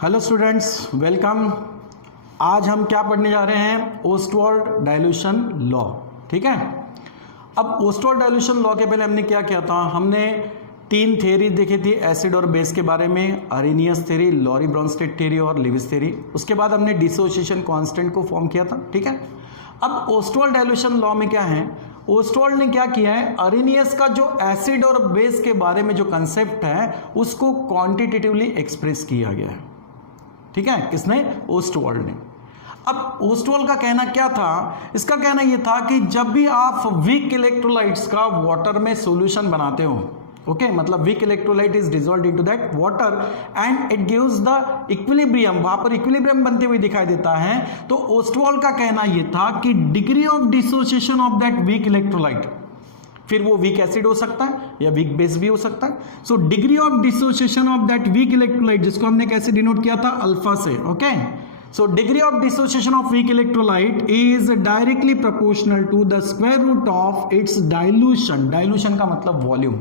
Hello students, welcome. आज हम क्या पढ़ने जा रहे हैं? Ostwald dilution law. ठीक है। अब ओस्टवाल्ड डाइल्यूशन लॉ के पहले हमने क्या किया था? हमने तीन थ्योरी देखी थी एसिड और बेस के बारे में, Arrhenius theory, Lowry Bronsted theory और लेविस थ्योरी। उसके बाद हमने डिसोसिएशन कांस्टेंट को फॉर्म किया था। ठीक है। अब ओस्टवाल्ड डाइल्यूशन लॉ में क्या है? ओस्टवाल्ड ने क्या किया है? अरेनियस का जो एसिड और बेस के बारे में जो कंसेप्ट है उसको क्वांटिटेटिवली एक्सप्रेस किया गया है। ठीक है। किसने? ओस्टवाल्ड ने। अब ओस्टवाल्ड का कहना क्या था? इसका कहना यह था कि जब भी आप वीक इलेक्ट्रोलाइट्स का वाटर में सॉल्यूशन बनाते हो, ओके, मतलब week electrolyte is dissolved into that water and it gives the equilibrium, वहां पर इक्विलिब्रियम बनते हुए दिखाई देता है। तो ओस्टवाल्ड का कहना यह था कि degree of dissociation of that weak electrolyte, फिर वो वीक एसिड हो सकता है या वीक बेस भी हो सकता है। So degree of dissociation of that weak electrolyte, जिसको हमने कैसे डिनोट किया था? अल्फा से। Okay. So degree of dissociation of weak electrolyte is directly proportional to the square root of its dilution. Dilution का मतलब वॉल्यूम।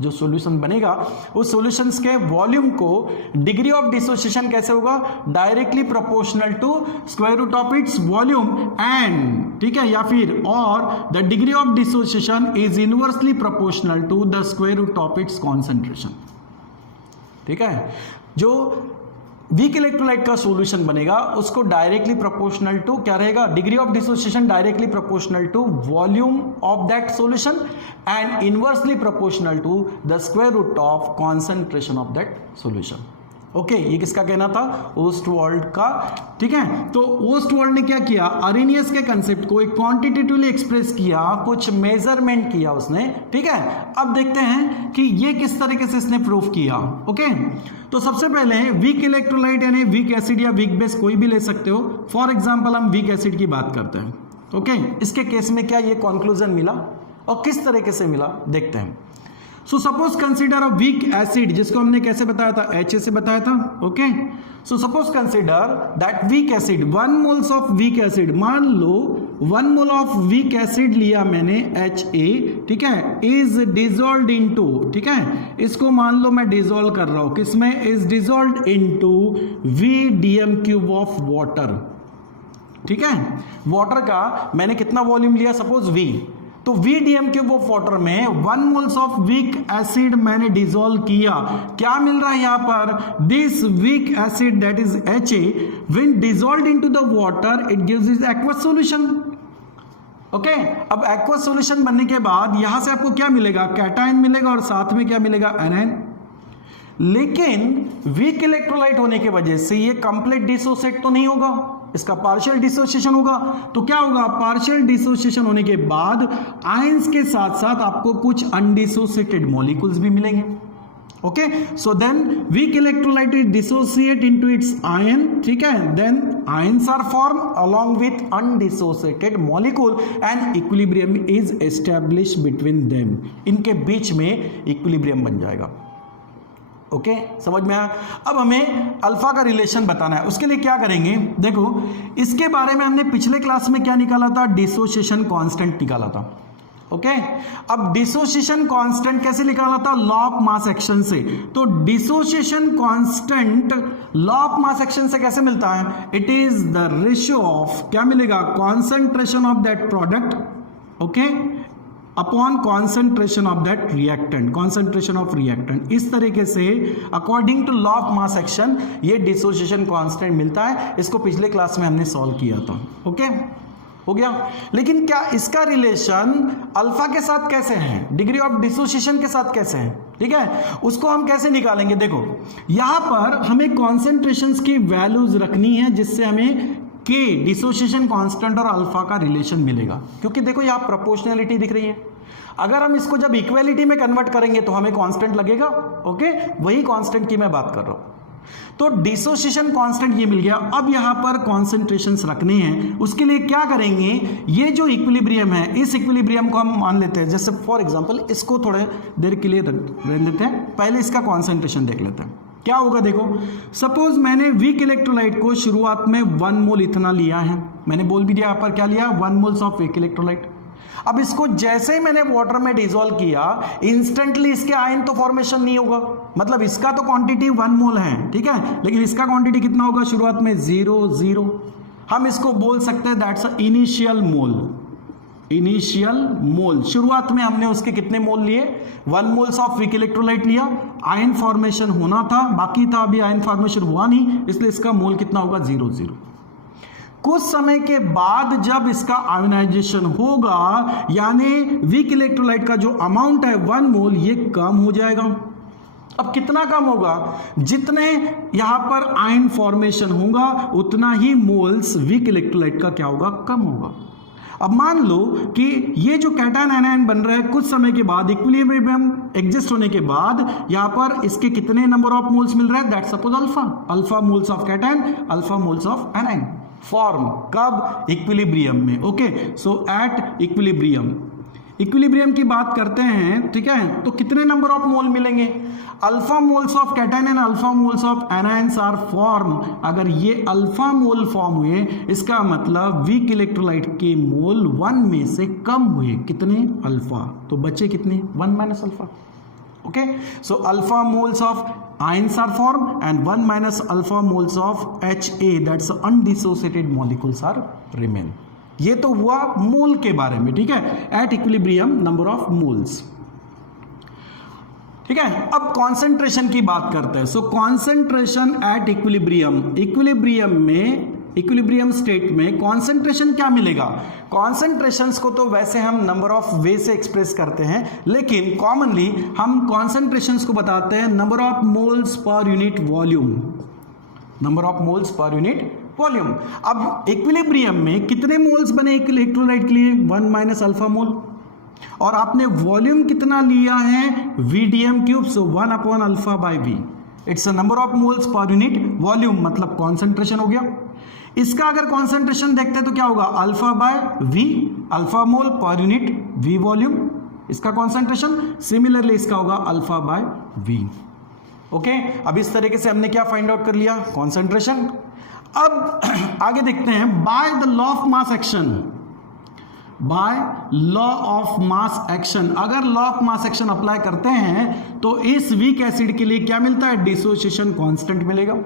जो सॉल्यूशन बनेगा उस सॉल्यूशंस के वॉल्यूम को डिग्री ऑफ डिसोसिएशन कैसे होगा? Directly proportional to square root of its volume and, ठीक है, या फिर और the degree of dissociation is inversely proportional to the square root of its concentration. ठीक है। जो वीक इलेक्ट्रोलाइट का सॉल्यूशन बनेगा उसको डायरेक्टली प्रोपोर्शनल टू क्या रहेगा? Degree of dissociation directly proportional to volume of that solution and inversely proportional to the square root of concentration of that solution. Okay, ये किसका कहना था? ओस्टवाल्ड का। ठीक है। तो ओस्टवाल्ड ने क्या किया? अरेनियस के कंसेप्ट को एक क्वांटिटेटिवली एक्सप्रेस किया, कुछ मेजरमेंट किया उसने। ठीक है। अब देखते हैं कि ये किस तरीके से इसने प्रूफ किया। ओके। तो सबसे पहले वीक इलेक्ट्रोलाइट यानी वीक एसिड या वीक बेस कोई भी ले सकते हो। फॉर एग्जांपल हम वीक एसिड की बात करते हैं। ओके। इसके केस में क्या ये कंक्लूजन मिला और किस तरीके से मिला देखते हैं। So suppose consider a weak acid, जिसको हमने कैसे बताया था? HA से बताया था। Okay. So suppose consider that weak acid 1 moles of weak acid, मान लो 1 मोल ऑफ वीक एसिड लिया मैंने HA, ठीक है, इज डिजोल्व इनटू, ठीक है, इसको मान लो मैं डिजोल्व कर रहा हूं किसमें? Is dissolve into VDM cube of water. ठीक है। वाटर का मैंने कितना वॉल्यूम लिया? सपोज V, तो VDM क्यूब ऑफ वाटर में 1 मोल्स ऑफ वीक एसिड मैंने डिसॉल्व किया। क्या मिल रहा है यहां पर? This weak acid that is HA when dissolved into the water it gives is aqueous solution. Okay. अब एक्वस सॉल्यूशन बनने के बाद यहां से आपको क्या मिलेगा? कैटायन मिलेगा और साथ में क्या मिलेगा? एनायन। लेकिन वीक इलेक्ट्रोलाइट होने की वजह से ये कंप्लीट डिसोसिएट तो नहीं होगा, इसका पार्शियल डिसोसिएशन होगा। तो क्या होगा? पार्शियल डिसोसिएशन होने के बाद आयंस के साथ साथ आपको कुछ अनडिसोसिएटेड मॉलिक्यूल्स भी मिलेंगे। Okay. So then weak electrolyte is dissociate into its ion, ठीक है, then ions are form along with undissociated molecule and equilibrium is establish between them. इनके बीच में इक्विलिब्रियम बन जाएगा। ओके, समझ में आया? अब हमें अल्फा का रिलेशन बताना है। उसके लिए क्या करेंगे? देखो, इसके बारे में हमने पिछले क्लास में क्या निकाला था? डिसोसिएशन कांस्टेंट निकाला था। ओके। अब डिसोसिएशन कांस्टेंट कैसे निकाला था? लॉ ऑफ मास एक्शन से। तो dissociation constant law of mass action से कैसे मिलता है? It is the ratio of, क्या मिलेगा? Concentration of that product, okay, upon concentration of that reactant, concentration of reactant. इस तरीके से according to law of mass action ये डिसोसिएशन कांस्टेंट मिलता है। इसको पिछले क्लास में हमने सॉल्व किया था। ओके, हो गया। लेकिन क्या इसका रिलेशन अल्फा के साथ कैसे है? डिग्री ऑफ डिसोसिएशन के साथ कैसे है? ठीक है, उसको हम कैसे निकालेंगे? देखो, यहां पर हमें कॉन्सेंट्रेशंस की वैल्यूज रखनी है जिससे हमें K डिसोसिएशन कांस्टेंट और अल्फा का रिलेशन मिलेगा। क्योंकि देखो यहां प्रोपोर्शनलिटी दिख रही है। अगर हम इसको जब इक्वालिटी में कन्वर्ट करेंगे तो हमें कांस्टेंट लगेगा। ओके, वही कांस्टेंट की मैं बात कर रहा हूं। तो डिसोसिएशन कांस्टेंट ये मिल गया। अब यहां पर कॉन्सेंट्रेशंस रखने हैं। उसके लिए क्या करेंगे? ये जो इक्विलिब्रियम है, इस इक्विलिब्रियम को हम मान लेते हैं, जैसे फॉर एग्जांपल इसको थोड़े देर के लिए रख लेते हैं। पहले इसका कॉन्सेंट्रेशन देख लेते हैं क्या होगा। देखो, सपोज मैंने वीक इलेक्ट्रोलाइट को शुरुआत में 1 मोल इतना लिया है। मैंने बोल भी दिया यहाँ पर क्या लिया? 1 मोल्स ऑफ वीक इलेक्ट्रोलाइट। अब इसको जैसे ही मैंने वाटर में डिसॉल्व किया, इंस्टेंटली इसके आयन तो फॉर्मेशन नहीं होगा, मतलब इसका तो क्वांटिटी 1 मोल है, ठीक है, लेकिन इसका क्वांटिटी कितना होगा? शुरुआत में 0 0। हम इसको बोल सकते हैं that's a initial mole. Initial मोल, शुरुआत में हमने उसके कितने मोल लिए? 1 मोल्स ऑफ वीक इलेक्ट्रोलाइट लिया, आयन फॉर्मेशन होना था, बाकी था, अभी आयन फॉर्मेशन हुआ नहीं, इसलिए इसका मोल कितना होगा? 0 0। कुछ समय के बाद जब इसका आयोनाइजेशन होगा, यानी वीक इलेक्ट्रोलाइट का जो अमाउंट है 1 मोल, ये कम हो जाएगा। अब कितना कम होगा? जितने यहां पर आयन फॉर्मेशन होगा उतना ही मोल्स वीक इलेक्ट्रोलाइट का क्या होगा? कम होगा। अब मान लो कि ये जो कैटायन एनायन बन रहा है, कुछ समय के बाद इक्विलिब्रियम एग्जिस्ट होने के बाद यहां पर इसके कितने नंबर ऑफ मोल्स मिल रहा है? That suppose alpha, alpha moles of cation, alpha moles of anion form. कब? इक्विलिब्रियम में। Okay, so at equilibrium, equilibrium की बात करते हैं, ठीक है, तो कितने नंबर ऑफ मोल मिलेंगे? Alpha moles of cation and alpha moles of anions are form. अगर ये अल्फा मोल फॉर्म हुए, इसका मतलब वीक इलेक्ट्रोलाइट के मोल 1 में से कम हुए। कितने? अल्फा। तो बचे कितने? 1 minus alpha. Okay, so alpha moles of ions are formed and 1 minus alpha moles of HA, that's undissociated molecules are remain. ये तो हुआ मोल के बारे में, ठीक है, at equilibrium number of moles. ठीक है, अब कॉन्सेंट्रेशन की बात करते हैं। सो कॉन्सेंट्रेशन एट इक्विलिब्रियम, इक्विलिब्रियम में, इक्विलिब्रियम स्टेट में कॉन्सेंट्रेशन क्या मिलेगा? कॉन्सेंट्रेशंस को तो वैसे हम नंबर ऑफ वे से एक्सप्रेस करते हैं, लेकिन कॉमनली हम कॉन्सेंट्रेशंस को बताते हैं number of moles per unit volume, number of moles per unit volume. अब इक्विलिब्रियम में कितने मोल्स बने एक इलेक्ट्रोलाइट के लिए? 1 माइनस अल्फा मोल, और आपने वॉल्यूम कितना लिया है? VDM cube, so 1 upon alpha by V, it's a number of moles per unit volume, मतलब कॉन्सेंट्रेशन हो गया। इसका अगर कॉन्सेंट्रेशन देखते हैं तो क्या होगा? Alpha by V, alpha mole per unit V volume, इसका कॉन्सेंट्रेशन। सिमिलरली इसका होगा अल्फा बाय V। ओके, अब इस तरीके से हमने क्या फाइंड आउट कर लिया? कॉन्सेंट्रेशन। अब आगे देखते हैं, by the law of mass action, by law of mass action, अगर law of mass action apply करते हैं तो इस वीक एसिड के लिए क्या मिलता है? डिसोसिएशन कांस्टेंट मिलेगा।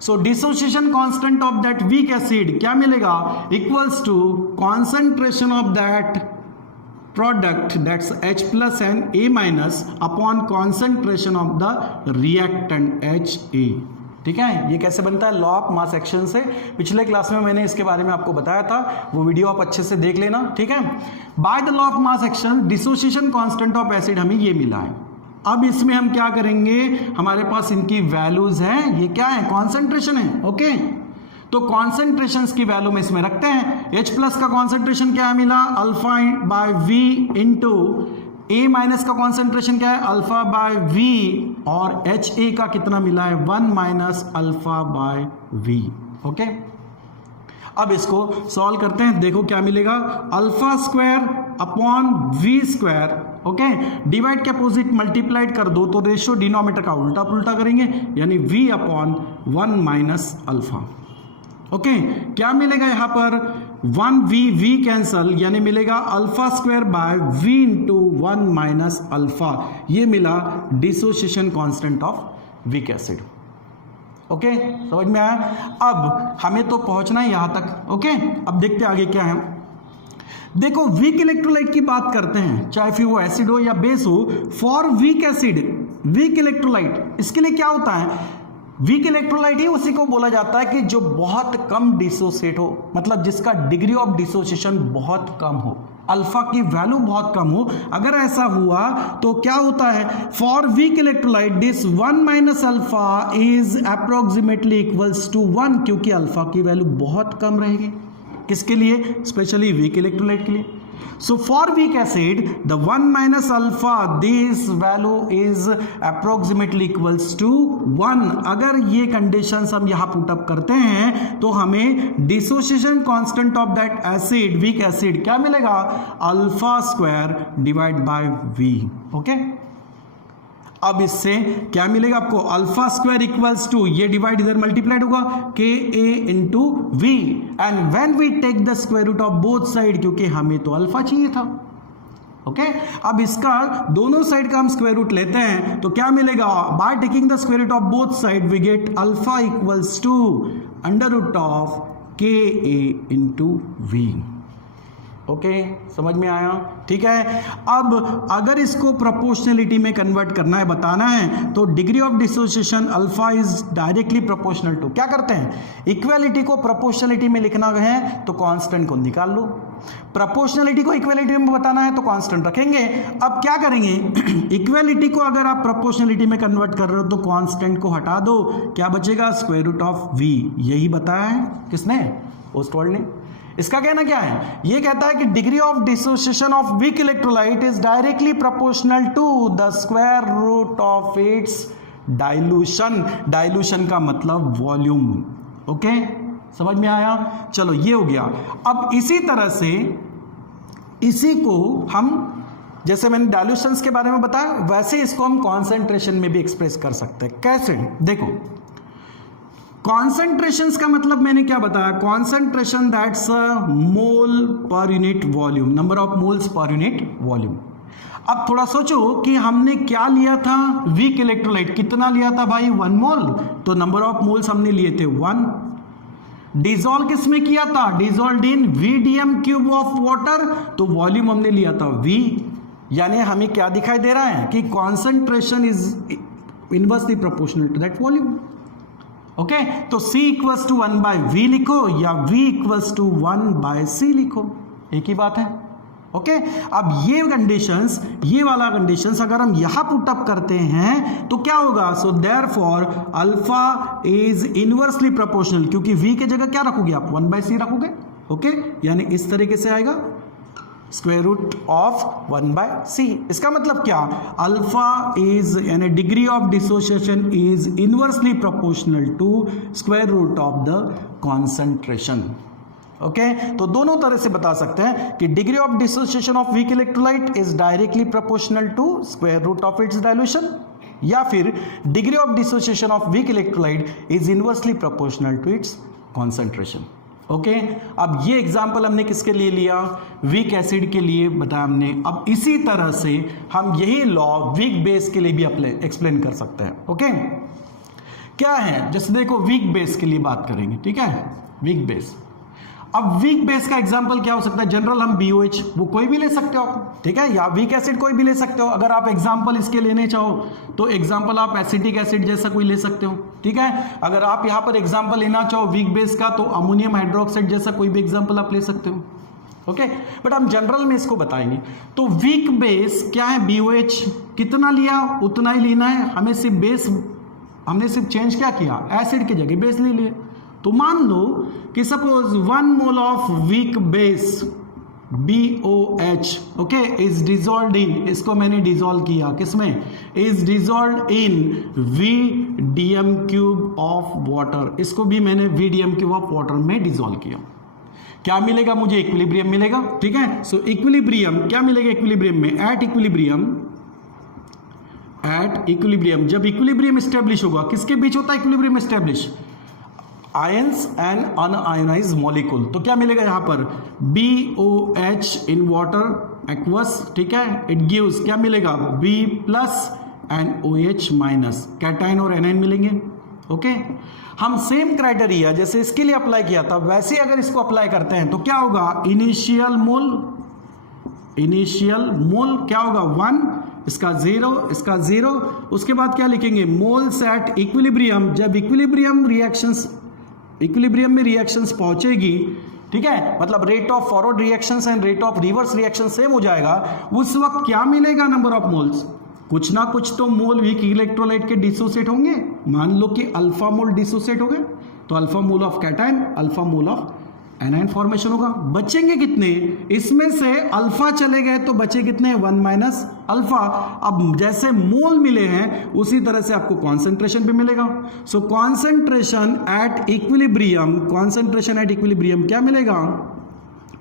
So dissociation constant of that weak acid क्या मिलेगा? Equals to concentration of that product, that's H plus and A minus upon concentration of the reactant HA। ठीक है, ये कैसे बनता है? लॉ ऑफ मास एक्शन से। पिछले क्लास में मैंने इसके बारे में आपको बताया था, वो वीडियो आप अच्छे से देख लेना। ठीक है, bye the law of mass action dissociation constant of acid हमें ये मिला है। अब इसमें हम क्या करेंगे? हमारे पास इनकी वैल्यूज हैं, ये क्या है? कॉन्सेंट्रेशन है। ओके, तो कॉन्सेंट्रेशंस की वैल्यू में इसमें रखते हैं। H प्लस का कॉन्सेंट्रेशन क्या मिला? Alpha by V into A minus का कॉन्सेंट्रेशन क्या है? अल्फा बाय V, और HA का कितना मिला है? 1 minus alpha by V। Okay, अब इसको सॉल्व करते हैं, देखो क्या मिलेगा? Alpha square upon V square, okay, divide के अपोजिट मल्टीप्लाइड कर दो तो रेशियो डिनोमिनेटर का उल्टा पुल्टा करेंगे, यानी V upon 1 minus alpha. Okay, क्या मिलेगा यहां पर? 1V कैंसल, यानी मिलेगा alpha square by V into 1 minus alpha. ये मिला dissociation constant of weak acid. Okay, समझ में आया? अब हमें तो पहुंचना है यहां तक। ओके, अब देखते हैं आगे क्या है। देखो, वीक इलेक्ट्रोलाइट की बात करते हैं, चाहे फिर वो एसिड हो या बेस हो। For weak acid, weak electrolyte, इसके लिए क्या होता है? वीक इलेक्ट्रोलाइट ही उसी को बोला जाता है कि जो बहुत कम डिसोसिएट हो, मतलब जिसका डिग्री ऑफ डिसोसिएशन बहुत कम हो, अल्फा की वैल्यू बहुत कम हो। अगर ऐसा हुआ तो क्या होता है? For weak electrolyte this 1 minus alpha is approximately equals to 1, क्योंकि अल्फा की वैल्यू बहुत कम रहेगी। किसके लिए? स्पेशली वीक इलेक्ट्रोलाइट के लिए। So for weak acid, the 1 minus alpha, this value is approximately equals to 1. अगर ये conditions हम यहाँ put up करते हैं तो हमें dissociation constant of that acid, weak acid क्या मिलेगा? Alpha square divided by V. Okay? अब इससे क्या मिलेगा आपको, अल्फा स्क्वायर इक्वल्स टू, ये डिवाइड इधर मल्टीप्लाइड होगा, K a into V, and when we take the square root of both side, क्योंकि हमें तो अल्फा चाहिए था। ओके अब इसका दोनों साइड का हम स्क्वायर रूट लेते हैं तो क्या मिलेगा, by taking the square root of both side we get alpha equals to under root of K a into we. Okay समझ में आया, ठीक है। अब अगर इसको प्रोपोर्शनलिटी में कन्वर्ट करना है, बताना है, तो degree of dissociation alpha is directly proportional to, क्या करते हैं, इक्वालिटी को प्रोपोर्शनलिटी में लिखना है तो कांस्टेंट को निकाल लो, प्रोपोर्शनलिटी को इक्वालिटी में बताना है तो कांस्टेंट रखेंगे। अब क्या करेंगे, इक्वालिटी को अगर आप प्रोपोर्शनलिटी में कन्वर्ट कर रहे हो तो कांस्टेंट को हटा दो, क्या बचेगा, स्क्वायर रूट ऑफ वी। यही बताया है किसने, ओस्टवाल्ड ने। इसका कहना क्या है, ये कहता है कि degree of dissociation of weak electrolyte is directly proportional to the square root of its dilution. Dilution का मतलब वॉल्यूम। ओके समझ में आया, चलो ये हो गया। अब इसी तरह से इसी को हम, जैसे मैंने डाइल्यूशंस के बारे में बताया, वैसे इसको हम कॉन्सेंट्रेशन में भी एक्सप्रेस कर सकते हैं। कैसे, देखो कॉन्सेंट्रेशंस का मतलब मैंने क्या बताया, concentration that's mole per unit volume, number of moles per unit volume. अब थोड़ा सोचो कि हमने क्या लिया था, वीक इलेक्ट्रोलाइट कितना लिया था भाई, 1 मोल, तो नंबर ऑफ मोल्स हमने लिए थे 1। डिजोल्व किस में किया था, dissolve in VDM cube of water, तो वॉल्यूम हमने लिया था V। यानी हमें क्या दिखाई दे रहा है कि concentration is inversely proportional to that volume. Okay तो C इक्वल्स टू 1/V लिखो या V इक्वल्स टू 1/C लिखो, एक ही बात है। ओके अब ये कंडीशंस, ये वाला कंडीशंस अगर हम यहां पुट अप करते हैं तो क्या होगा, so therefore alpha is inversely proportional, क्योंकि V के जगह क्या रखोगे आप, 1/C रखोगे। ओके यानी इस तरीके से आएगा स्क्वायर रूट ऑफ 1/C। इसका मतलब क्या, अल्फा इज यानी degree of dissociation is inversely proportional to square root of the concentration. Okay तो दोनों तरह से बता सकते हैं कि degree of dissociation of weak electrolyte is directly proportional to square root of its dilution, या फिर degree of dissociation of weak electrolyte is inversely proportional to its concentration. Okay अब ये एग्जाम्पल हमने किसके लिए लिया, वीक एसिड के लिए बताया हमने। अब इसी तरह से हम यही लॉ वीक बेस के लिए भी एक्सप्लेन कर सकते हैं। ओके क्या है, जैसे देखो वीक बेस के लिए बात करेंगे, ठीक है, वीक बेस। अब वीक बेस का एग्जांपल क्या हो सकता है, जनरल हम BOH वो कोई भी ले सकते हो, ठीक है, या वीक एसिड कोई भी ले सकते हो। अगर आप एग्जांपल इसके लेने चाहो तो एग्जांपल आप एसिटिक एसिड जैसा कोई ले सकते हो, ठीक है। अगर आप यहाँ पर एग्जांपल लेना चाहो वीक बेस का तो अमोनियम हाइड्रोक्साइड जैसा कोई भी एग्जांपल आप ले सकते हो। ओके बट हम जनरल में इसको बताएंगे। तो वीक बेस क्या है, BOH कितना लिया उतना ही लेना है, हमें सिर्फ बेस, हमने सिर्फ चेंज क्या किया, एसिड की जगह बेस ले लिए। तो मान लो कि suppose 1 mole of weak base BOH okay is dissolve in, इसको मैंने डिजोल्व किया किसमें, is dissolve in VDM cube of water, इसको भी मैंने VDM क्यूब ऑफ वाटर में डिजोल्व किया। क्या मिलेगा मुझे, इक्विलिब्रियम मिलेगा, ठीक है। सो इक्विलिब्रियम क्या मिलेगा, इक्विलिब्रियम में एट इक्विलिब्रियम जब इक्विलिब्रियम स्टेब्लिश होगा, किसके बीच होता है equilibrium establish, ions and unionised molecule. तो क्या मिलेगा यहां पर, BOH इन वाटर एक्वस, ठीक है, इट गिव्स क्या मिलेगा, B plus and OH minus, cation और एनायन मिलेंगे। ओके हम सेम क्राइटेरिया जैसे इसके लिए अप्लाई किया था वैसे अगर इसको अप्लाई करते हैं तो क्या होगा, इनिशियल मोल क्या होगा 1, इसका 0, इसका 0, उसके बाद क्या लिखेंगे, मोल्स एट इक्विलिब्रियम, जब इक्विलिब्रियम में रिएक्शंस पहुंचेगी, ठीक है, मतलब rate of forward reactions and rate of reverse reaction same हो जाएगा, उस वक्त क्या मिलेगा, नंबर ऑफ मोल्स, कुछ ना कुछ तो मोल वीक इलेक्ट्रोलाइट के डिसोसिएट होंगे। मान लो कि अल्फा मोल डिसोसिएट हो गए तो alpha mole of cation, alpha mole of anion formation होगा। बचेंगे कितने, इसमें से अल्फा चले गए तो बचे कितने, 1 माइनस अल्फा। अब जैसे मोल मिले हैं उसी तरह से आपको कॉन्सेंट्रेशन भी मिलेगा। सो कॉन्सेंट्रेशन एट इक्विलिब्रियम क्या मिलेगा,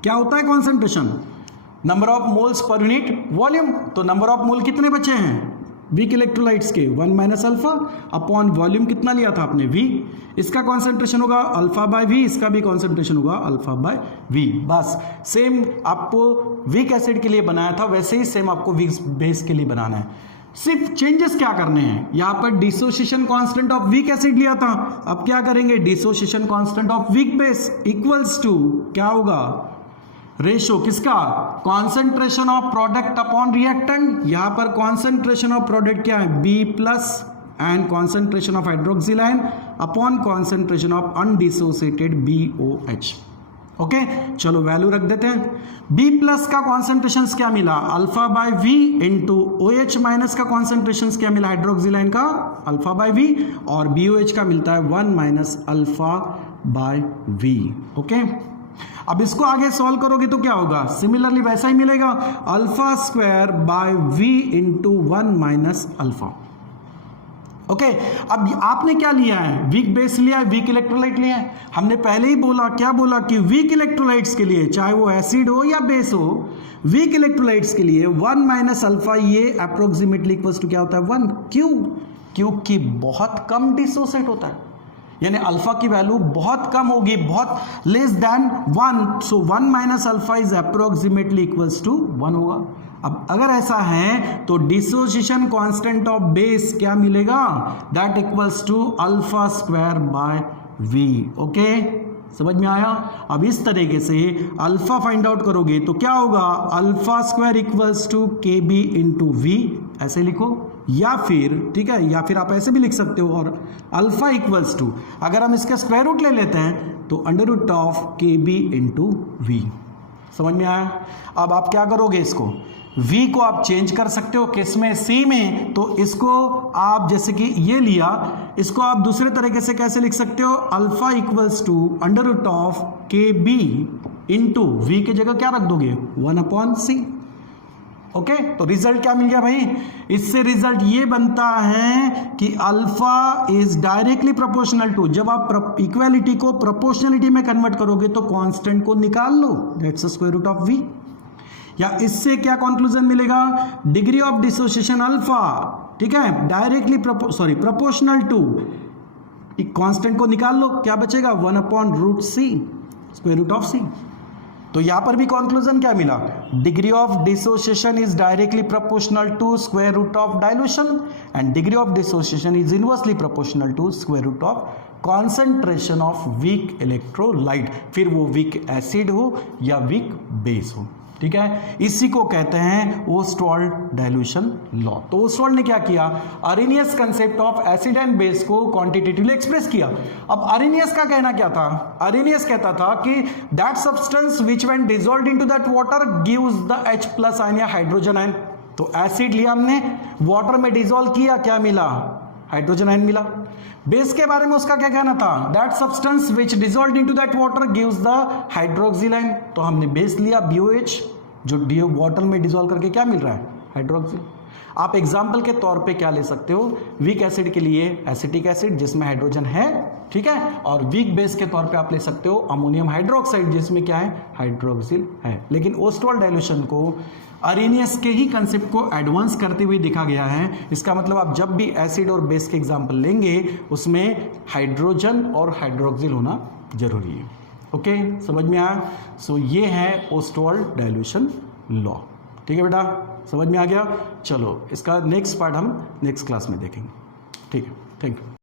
क्या होता है concentration, number of moles per unit volume. तो नंबर ऑफ मोल कितने बचे हैं, वीक इलेक्ट्रोलाइट्स के 1 माइनस अल्फा अपॉन वॉल्यूम कितना लिया था आपने V, इसका कॉन्सेंट्रेशन होगा अल्फा बाय V, इसका भी कॉन्सेंट्रेशन होगा अल्फा बाय V। बस सेम आपको वीक एसिड के लिए बनाया था वैसे ही सेम आपको वीक बेस के लिए बनाना है, सिर्फ चेंजेस क्या करने हैं। यहां पर dissociation constant of weak acid लिया था, अब क्या करेंगे dissociation constant of weak base equals to क्या होगा रेशो किसका, concentration of product upon reactant. यहां पर कॉन्सेंट्रेशन ऑफ प्रोडक्ट क्या है B plus and concentration of hydroxyl ion upon concentration of undissociated BOH। Okay चलो वैल्यू रख देते हैं। B प्लस का कॉन्सेंट्रेशन क्या मिला alpha by V into OH minus का कॉन्सेंट्रेशन क्या मिला हाइड्रोक्सिल आयन का अल्फा बाय V, और BOH का मिलता है 1 minus alpha by V। Okay अब इसको आगे सॉल्व करोगे तो क्या होगा, सिमिलरली वैसा ही मिलेगा alpha square by V into 1 minus alpha. Okay अब आपने क्या लिया है, वीक बेस लिया है, वीक इलेक्ट्रोलाइट लिया है। हमने पहले ही बोला क्या बोला कि वीक इलेक्ट्रोलाइट्स के लिए चाहे वो एसिड हो या बेस हो, वीक इलेक्ट्रोलाइट्स के लिए 1 माइनस अल्फा ये अप्रोक्सीमेटली इक्वल्स टू क्या होता है 1। क्यों, क्योंकि बहुत कम डिसोसिएट होता है, यानी अल्फा की वैल्यू बहुत कम होगी, बहुत less than 1, so 1 minus alpha is approximately equals to 1 होगा। अब अगर ऐसा है तो डिसोसिएशन कांस्टेंट ऑफ बेस क्या मिलेगा, that equals to alpha square by V। Okay समझ में आया। अब इस तरीके से अल्फा फाइंड आउट करोगे तो क्या होगा alpha square equals to KB into V, ऐसे लिखो, या फिर ठीक है, या फिर आप ऐसे भी लिख सकते हो, और अल्फा इक्वल्स टू अगर हम इसका स्क्वायर रूट ले लेते हैं तो under root of KB into V। समझ में आया। अब आप क्या करोगे, इसको V को आप चेंज कर सकते हो किसमें, C में, तो इसको आप जैसे कि ये लिया, इसको आप दूसरे तरीके से कैसे लिख सकते हो, alpha equals to under root of KB into V की जगह क्या रख दोगे 1 अपॉन C। ओके तो रिजल्ट क्या मिल गया भाई, इससे रिजल्ट ये बनता है कि alpha is directly proportional to, जब आप इक्वालिटी को प्रोपोर्शनलिटी में कन्वर्ट करोगे तो कांस्टेंट को निकाल लो, that's the square root of V। या इससे क्या कंक्लूजन मिलेगा, डिग्री ऑफ डिसोसिएशन अल्फा, ठीक है, डायरेक्टली प्रोपोर्शनल टू, कांस्टेंट को निकाल लो, क्या बचेगा 1 upon root C, square root of C। तो यहां पर भी कंक्लूजन क्या मिला, degree of dissociation is directly proportional to square root of dilution and degree of dissociation is inversely proportional to square root of concentration of weak electrolyte, फिर वो weak acid हो या वीक बेस हो। ठीक है, इसी को कहते हैं ओस्टवाल्ड डाइल्यूशन लॉ। तो ओस्टवाल्ड ने क्या किया, Arrhenius concept of acid and base को क्वांटिटेटिवली एक्सप्रेस किया। अब अरेनियस का कहना क्या था, अरेनियस कहता था कि that substance which when dissolved into that water gives the H+ ion या हाइड्रोजन आयन। तो एसिड लिया हमने, वाटर में डिसॉल्व किया, क्या मिला, हाइड्रोजन आयन मिला। बेस के बारे में उसका क्या कहना था, that substance which dissolved into that water gives the hydroxyl ion. तो हमने बेस लिया BOH, जो वाटर में डिसॉल्व करके क्या मिल रहा है, हाइड्रोक्सिल। आप एग्जाम्पल के तौर पे क्या ले सकते हो, वीक एसिड के लिए एसिटिक एसिड जिसमें हाइड्रोजन है, ठीक है, और वीक बेस के तौर पे आप ले सकते हो अमोनियम हाइड्रोक्साइड जिसमें क्या है, हाइड्रोक्सिल है। लेकिन ओस्टवाल्ड डाइल्यूशन को अरेनियस के ही कंसेप्ट को एडवांस करते हुए देखा गया है। इसका मतलब आप जब भी एसिड और बेस के एग्जाम्पल लेंगे उसमें हाइड्रोजन और हाइड्रोक्सिल होना जरूरी है। ओके समझ में आया। सो ये है ओस्टवाल्ड डाइल्यूशन लॉ। ठीक है बेटा, समझ में आ गया। चलो इसका नेक्स्ट पार्ट हम नेक्स्ट क्लास में देखेंगे। ठीक है, थैंक यू।